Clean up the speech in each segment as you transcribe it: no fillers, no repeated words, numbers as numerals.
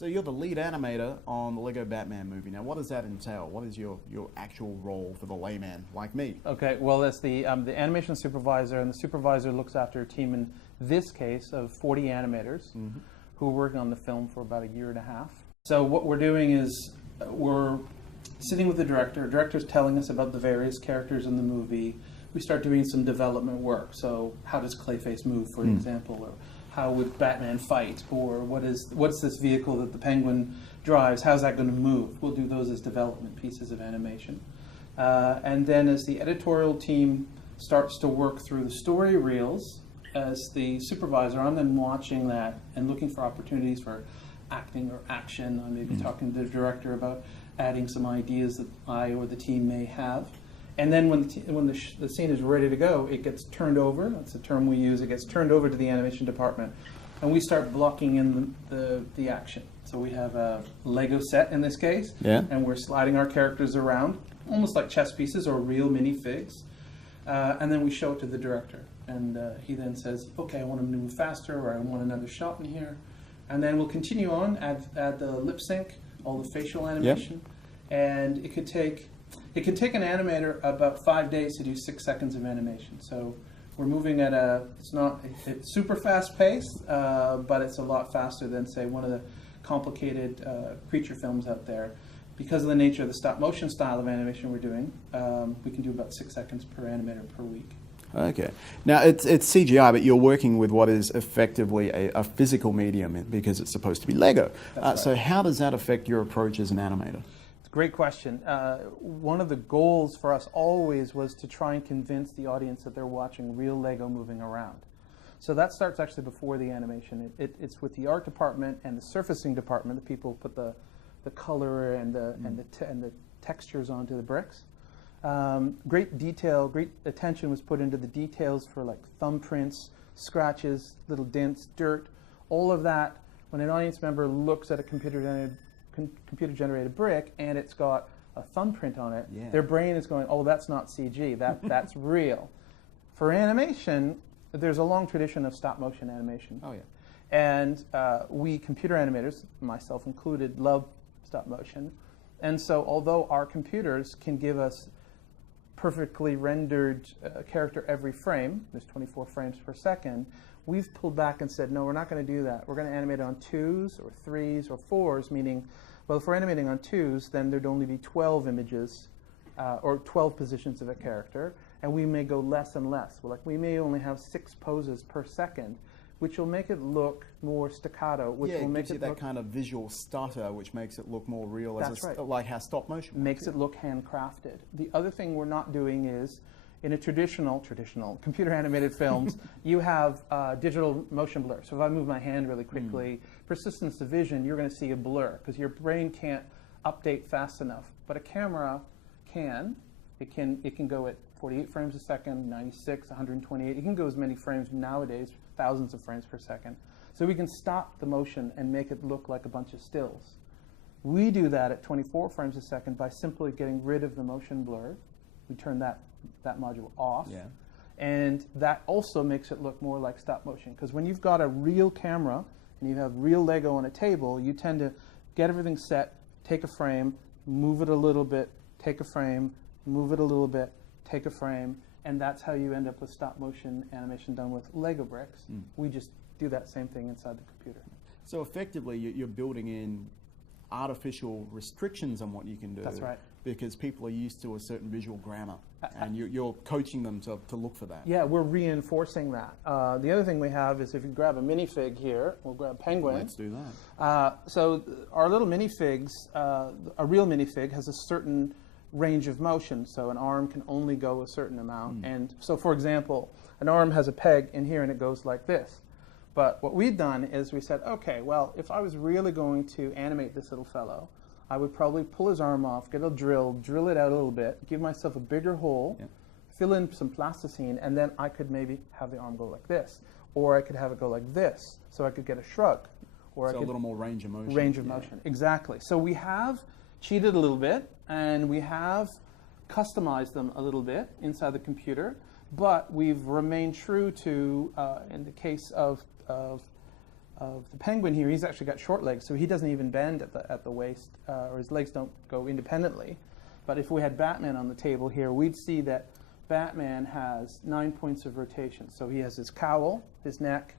So you're the lead animator on the Lego Batman movie. Now, what does that entail? What is your actual role for the layman like me? Okay, well, that's the animation supervisor, and the supervisor looks after a team, in this case, of 40 animators who are working on the film for about a year and a half. So what we're doing is we're sitting with the director. The director's telling us about the various characters in the movie. We start doing some development work. So how does Clayface move, for example, or how would Batman fight, or what's this vehicle that the Penguin drives? How's that going to move? We'll do those as development pieces of animation. And then as the editorial team starts to work through the story reels, as the supervisor, I'm then watching that and looking for opportunities for acting or action. I may be talking to the director about adding some ideas that I or the team may have. And then when the scene is ready to go, it gets turned over. That's the term we use. It gets turned over to the animation department. And we start blocking in the action. So we have a Lego set in this case, and we're sliding our characters around, almost like chess pieces or real minifigs. And then we show it to the director. And he then says, okay, I want him to move faster, or I want another shot in here. And then we'll continue on, add the lip sync, all the facial animation. And it can take an animator about 5 days to do 6 seconds of animation. So we're moving at it's super fast pace, but it's a lot faster than, say, one of the complicated creature films out there. Because of the nature of the stop motion style of animation we're doing, we can do about 6 seconds per animator per week. Okay. Now, it's CGI, but you're working with what is effectively a physical medium because it's supposed to be Lego. Right. So how does that affect your approach as an animator? Great question. One of the goals for us always was to try and convince the audience that they're watching real Lego moving around. So that starts actually before the animation. It's with the art department and the surfacing department. The people put the color and the textures onto the bricks. Great detail, great attention was put into the details for like thumbprints, scratches, little dents, dirt, all of that. When an audience member looks at a computer-generated brick and it's got a thumbprint on it, their brain is going, oh, that's not CG, that's real. For animation, there's a long tradition of stop-motion animation. Oh, yeah. And we computer animators, myself included, love stop-motion. And so although our computers can give us perfectly rendered character every frame, there's 24 frames per second, we've pulled back and said, no, we're not going to do that. We're going to animate on 2s or 3s or 4s, meaning, well, if we're animating on 2s, then there'd only be 12 images or 12 positions of a character, and we may go less and less. Well, like we may only have 6 poses per second, which will make it look more staccato. Which will make it gives you that kind of visual stutter, which makes it look more real, like how stop motion makes it look handcrafted. The other thing we're not doing is, in a traditional computer animated films, you have digital motion blur. So if I move my hand really quickly, persistence of vision, you're going to see a blur because your brain can't update fast enough. But a camera can. It can go at 48 frames a second, 96, 128. It can go as many frames nowadays, thousands of frames per second. So we can stop the motion and make it look like a bunch of stills. We do that at 24 frames a second by simply getting rid of the motion blur. We turn that module off. Yeah. And that also makes it look more like stop motion. Because when you've got a real camera and you have real Lego on a table, you tend to get everything set, take a frame, move it a little bit, take a frame, move it a little bit, take a frame, and that's how you end up with stop motion animation done with Lego bricks. We just do that same thing inside the computer. So effectively, you're building in artificial restrictions on what you can do. That's right. Because people are used to a certain visual grammar, and you're coaching them to look for that. Yeah, we're reinforcing that. The other thing we have is if you grab a minifig here, we'll grab Penguin. Let's do that. So our little minifigs, a real minifig has a certain range of motion, so an arm can only go a certain amount. And so, for example, an arm has a peg in here and it goes like this. But what we've done is we said, okay, well, if I was really going to animate this little fellow, I would probably pull his arm off, get a drill it out a little bit, give myself a bigger hole, fill in some plasticine, and then I could maybe have the arm go like this. Or I could have it go like this, so I could get a shrug. Or so a little more range of motion. Range of motion, exactly. So we have cheated a little bit, and we have customized them a little bit inside the computer, but we've remained true to, in the case of the penguin here, he's actually got short legs, so he doesn't even bend at the waist, or his legs don't go independently. But if we had Batman on the table here, we'd see that Batman has 9 points of rotation. So he has his cowl, his neck,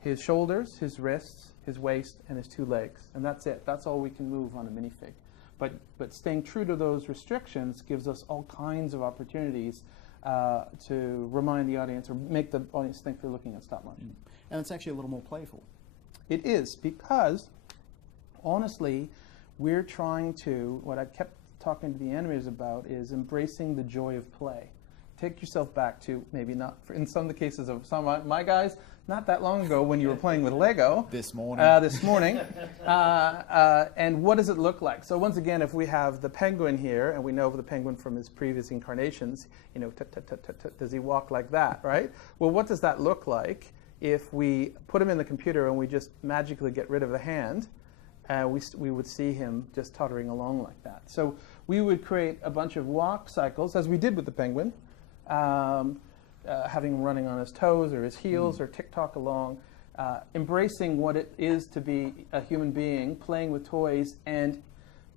his shoulders, his wrists, his waist, and his 2 legs. And that's it. That's all we can move on a minifig. But staying true to those restrictions gives us all kinds of opportunities to remind the audience or make the audience think they're looking at stop motion. And it's actually a little more playful. It is, because honestly, we're trying to, what I kept talking to the animators about is embracing the joy of play. Take yourself back to, maybe not, in some of the cases of some of my guys, not that long ago when you were playing with Lego. This morning. And what does it look like? So once again, if we have the penguin here, and we know the penguin from his previous incarnations, you know, does he walk like that, right? Well, what does that look like if we put him in the computer and we just magically get rid of the hand? We would see him just tottering along like that. So we would create a bunch of walk cycles, as we did with the penguin, having him running on his toes or his heels or tick-tock along, embracing what it is to be a human being, playing with toys, and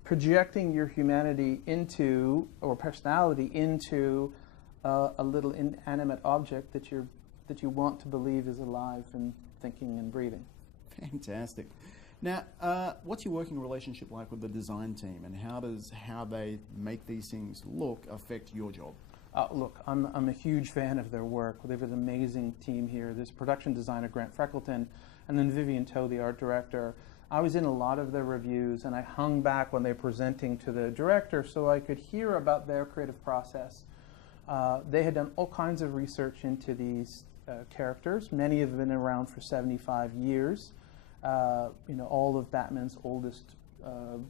projecting your humanity into, or personality into, a little inanimate object that you want to believe is alive and thinking and breathing. Fantastic. Now, what's your working relationship like with the design team, and how does how they make these things look affect your job? Look, I'm a huge fan of their work. They have an amazing team here. There's production designer Grant Freckleton, and then Vivian Toe, the art director. I was in a lot of their reviews, and I hung back when they were presenting to the director so I could hear about their creative process. They had done all kinds of research into these characters. Many have been around for 75 years. You know, all of Batman's oldest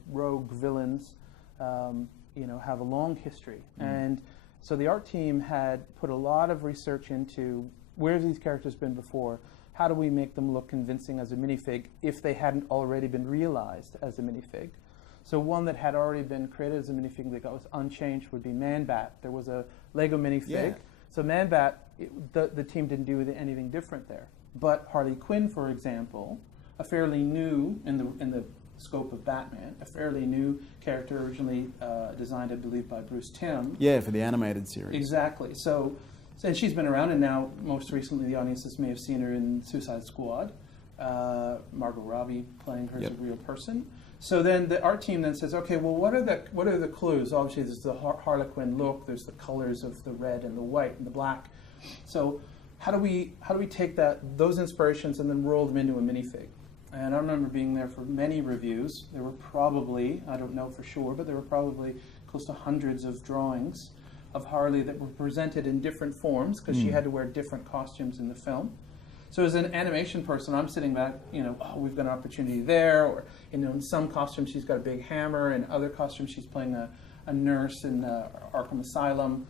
rogue villains, you know, have a long history. And so the art team had put a lot of research into where have these characters been before, how do we make them look convincing as a minifig if they hadn't already been realized as a minifig. So one that had already been created as a minifig that was unchanged would be Man-Bat. There was a Lego minifig. Yeah. So Man-Bat, the team didn't do anything different there. But Harley Quinn, for example, a fairly new, in the scope of Batman, a fairly new character originally designed, I believe, by Bruce Timm. Yeah, for the animated series. Exactly. So, and she's been around, and now most recently the audiences may have seen her in Suicide Squad. Margot Robbie playing her as a real person. So then the art team then says, okay, well, what are the clues? Obviously, there's the Harlequin look. There's the colors of the red and the white and the black. So how do we take those inspirations and then roll them into a minifig? And I remember being there for many reviews. There were probably, I don't know for sure, but there were probably close to hundreds of drawings of Harley that were presented in different forms because she had to wear different costumes in the film. So as an animation person, I'm sitting back, you know, oh, we've got an opportunity there, or, you know, in some costumes she's got a big hammer, in other costumes she's playing a nurse in Arkham Asylum.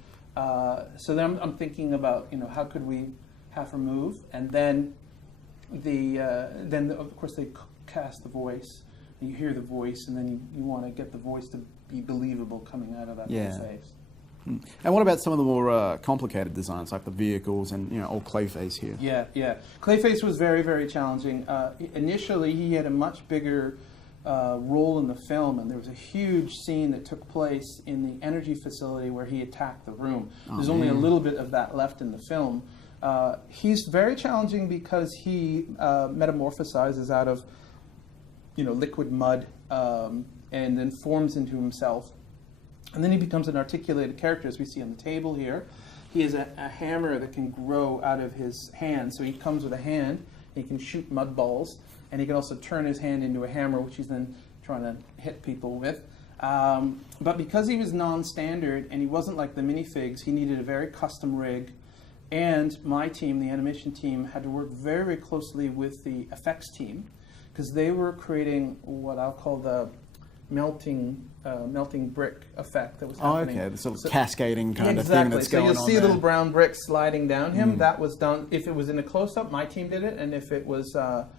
So then I'm thinking about, you know, how could we have her move, and then of course they cast the voice, and you hear the voice, and then you want to get the voice to be believable coming out of that face. And what about some of the more complicated designs, like the vehicles and, you know, old Clayface here? Yeah. Clayface was very, very challenging. Initially, he had a much bigger role in the film, and there was a huge scene that took place in the energy facility where he attacked the room. There's only a little bit of that left in the film. He's very challenging because he metamorphosizes out of, you know, liquid mud and then forms into himself. And then he becomes an articulated character, as we see on the table here. He has a hammer that can grow out of his hand. So he comes with a hand, he can shoot mud balls, and he can also turn his hand into a hammer, which he's then trying to hit people with. But because he was non-standard and he wasn't like the minifigs, he needed a very custom rig. And my team, the animation team, had to work very, very closely with the effects team because they were creating what I'll call the melting brick effect that was happening. The sort of cascading kind of thing that's going on. So you'll see a little brown brick sliding down him. That was done. If it was in a close-up, my team did it, and if it was a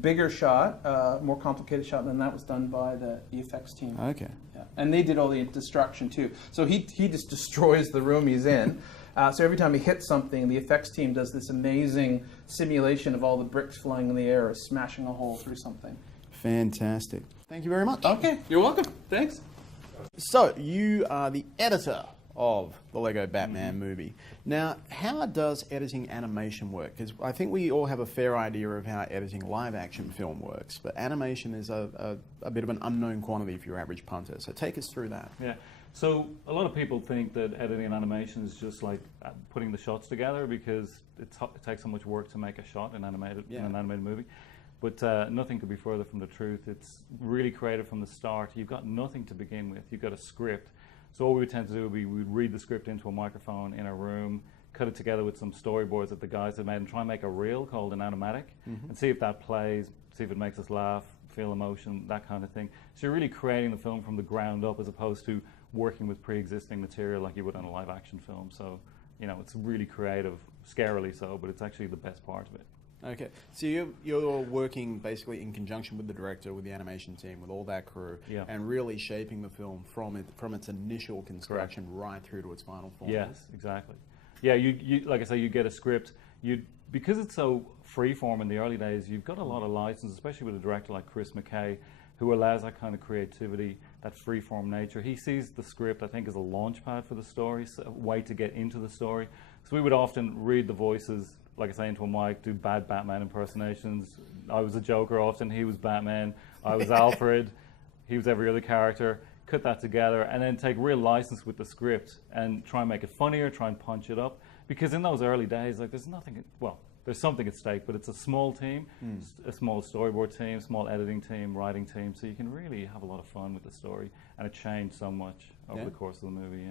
bigger shot, more complicated shot, then that was done by the effects team. Okay. Yeah. And they did all the destruction too. So he just destroys the room he's in. So every time he hits something, the effects team does this amazing simulation of all the bricks flying in the air or smashing a hole through something. Fantastic. Thank you very much. Okay, you're welcome. Thanks. So, you are the editor of the Lego Batman movie. Now, how does editing animation work? Because I think we all have a fair idea of how editing live-action film works, but animation is a bit of an unknown quantity for your average punter. So take us through that. Yeah. So a lot of people think that editing an animation is just like putting the shots together because it takes so much work to make a shot in an animated movie. But nothing could be further from the truth. It's really creative from the start. You've got nothing to begin with. You've got a script. So what we would tend to do would be we'd read the script into a microphone in a room, cut it together with some storyboards that the guys had made, and try and make a reel called an animatic, and see if that plays, see if it makes us laugh, feel emotion, that kind of thing. So you're really creating the film from the ground up as opposed to working with pre-existing material like you would on a live-action film. So, you know, it's really creative, scarily so, but it's actually the best part of it. Okay, so you're working basically in conjunction with the director, with the animation team, with all that crew, and really shaping the film from its initial construction right through to its final form. Yes, exactly. Yeah, you like I say, you get a script. Because it's so freeform in the early days, you've got a lot of license, especially with a director like Chris McKay, who allows that kind of creativity, that freeform nature. He sees the script, I think, as a launch pad for the story, a way to get into the story. So we would often read the voices, like I say, into a mic, do bad Batman impersonations. I was a Joker often, he was Batman, I was Alfred, he was every other character. Cut that together and then take real license with the script and try and make it funnier, try and punch it up. Because in those early days, like there's something at stake, but it's a small team, a small storyboard team, small editing team, writing team, so you can really have a lot of fun with the story, and it changed so much over the course of the movie,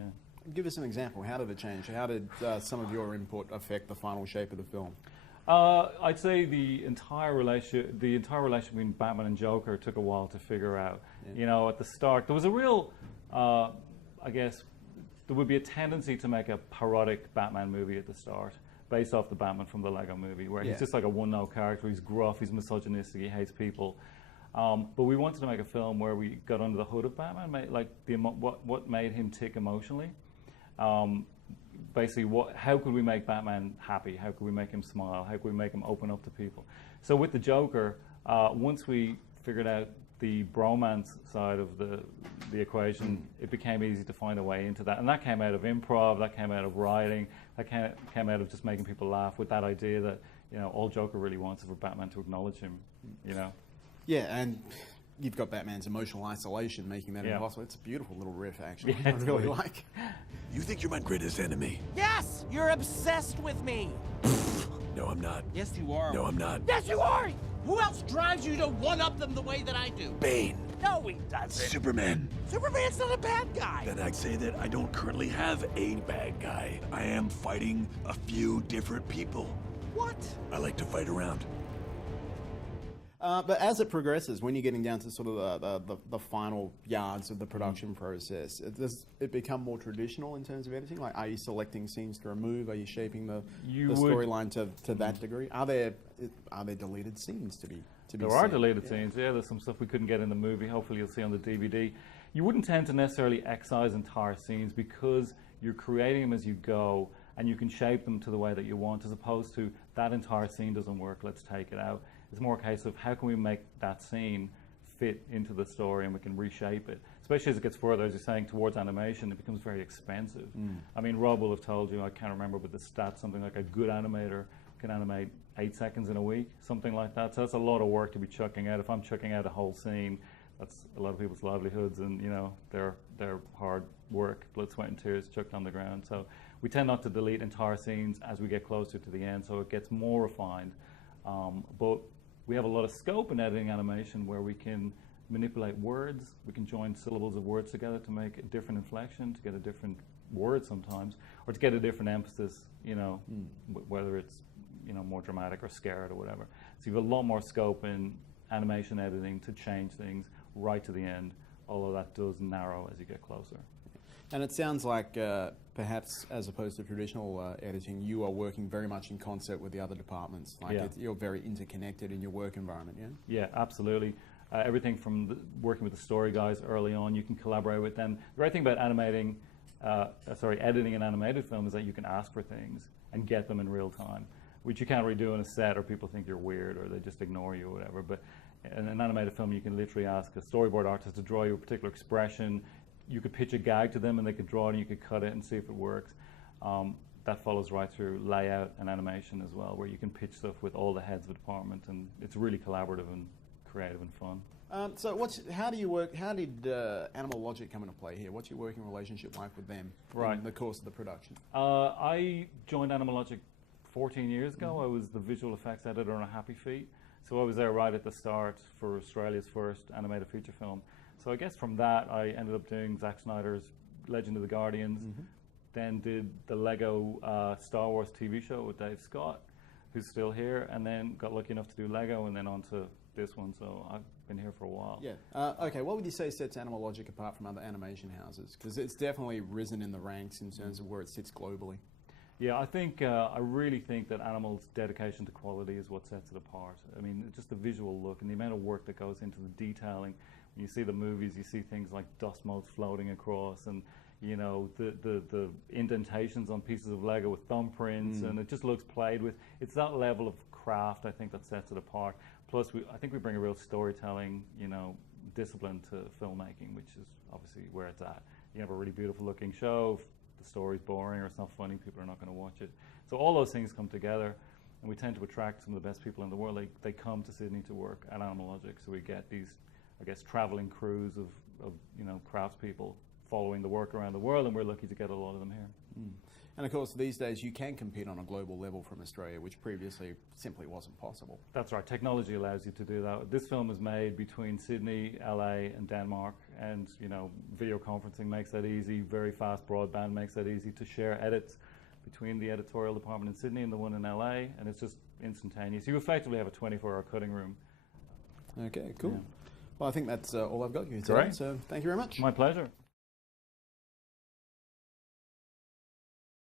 Give us an example. How did it change? How did some of your input affect the final shape of the film? I'd say the entire relationship between Batman and Joker took a while to figure out. You know, at the start, there was a real, I guess, there would be a tendency to make a parodic Batman movie at the start, based off the Batman from the Lego movie, where he's just like a one-note character. He's gruff, he's misogynistic, he hates people. But we wanted to make a film where we got under the hood of Batman, like what made him tick emotionally. Basically, how could we make Batman happy? How could we make him smile? How could we make him open up to people? So with the Joker, once we figured out the bromance side of the equation, it became easy to find a way into that. And that came out of improv, that came out of writing, that came out of just making people laugh with that idea that, you know, all Joker really wants is for Batman to acknowledge him, you know. Yeah, and you've got Batman's emotional isolation making that impossible. It's a beautiful little riff, actually. I really like. You think you're my greatest enemy? Yes! You're obsessed with me! No, I'm not. Yes, you are. No, I'm not. Yes, you are! Who else drives you to one-up them the way that I do? Bane. No, he doesn't. Superman. Superman's not a bad guy. Then I'd say that I don't currently have a bad guy. I am fighting a few different people. What? I like to fight around. But as it progresses, when you're getting down to sort of the final yards of the production process, does it become more traditional in terms of editing? Like, are you selecting scenes to remove? Are you shaping the storyline to that degree? Are there deleted scenes to be There are deleted scenes, there's some stuff we couldn't get in the movie. Hopefully you'll see on the DVD. You wouldn't tend to necessarily excise entire scenes because you're creating them as you go and you can shape them to the way that you want, as opposed to that entire scene doesn't work, let's take it out. It's more a case of how can we make that scene fit into the story and we can reshape it. Especially as it gets further, as you're saying, towards animation, it becomes very expensive. I mean, Rob will have told you, I can't remember with the stats, something like a good animator can animate 8 seconds in a week, something like that. So that's a lot of work to be chucking out. If I'm chucking out a whole scene, that's a lot of people's livelihoods and, you know, their hard work, blood, sweat and tears chucked on the ground. So we tend not to delete entire scenes as we get closer to the end, so it gets more refined. But we have a lot of scope in editing animation where we can manipulate words, we can join syllables of words together to make a different inflection, to get a different word sometimes, or to get a different emphasis, you know, whether it's, you know, more dramatic or scared or whatever. So you have a lot more scope in animation editing to change things right to the end, although that does narrow as you get closer. And it sounds like perhaps as opposed to traditional editing, you are working very much in concert with the other departments. Like you're very interconnected in your work environment, yeah? Yeah, absolutely. Everything from working with the story guys early on, you can collaborate with them. The great thing about animating editing an animated film is that you can ask for things and get them in real time, which you can't really do in a set, or people think you're weird, or they just ignore you or whatever. But in an animated film, you can literally ask a storyboard artist to draw you a particular expression. You could pitch a gag to them and they could draw it and you could cut it and see if it works. That follows right through layout and animation as well, where you can pitch stuff with all the heads of the department, and it's really collaborative and creative and fun. So how do you work? How did Animal Logic come into play here? What's your working relationship like with them in the course of the production? I joined Animal Logic 14 years ago. I was the visual effects editor on A Happy Feet. So I was there right at the start for Australia's first animated feature film. So I guess from that I ended up doing Zack Snyder's Legend of the Guardians, then did the Lego Star Wars TV show with Dave Scott, who's still here, and then got lucky enough to do Lego and then on to this one. So I've been here for a while. Yeah. Okay, what would you say sets Animal Logic apart from other animation houses? Because it's definitely risen in the ranks in terms of where it sits globally. Yeah, I really think that Animal's dedication to quality is what sets it apart. I mean, just the visual look and the amount of work that goes into the detailing. When you see the movies, you see things like dust motes floating across, and you know the indentations on pieces of Lego with thumbprints, and it just looks played with. It's that level of craft, I think, that sets it apart. Plus, I think we bring a real storytelling, discipline to filmmaking, which is obviously where it's at. You have a really beautiful looking show. The story's boring or it's not funny, people are not going to watch it. So all those things come together, and we tend to attract some of the best people in the world. They come to Sydney to work at Animal Logic, so we get these, I guess, traveling crews of craftspeople following the work around the world, and we're lucky to get a lot of them here. And of course, these days you can compete on a global level from Australia, which previously simply wasn't possible. That's right. Technology allows you to do that. This film is made between Sydney, LA, and Denmark, and video conferencing makes that easy. Very fast broadband makes that easy to share edits between the editorial department in Sydney and the one in LA, and it's just instantaneous. You effectively have a 24-hour cutting room. Okay, cool. Yeah. Well, I think that's all I've got you today. Great. So thank you very much. My pleasure.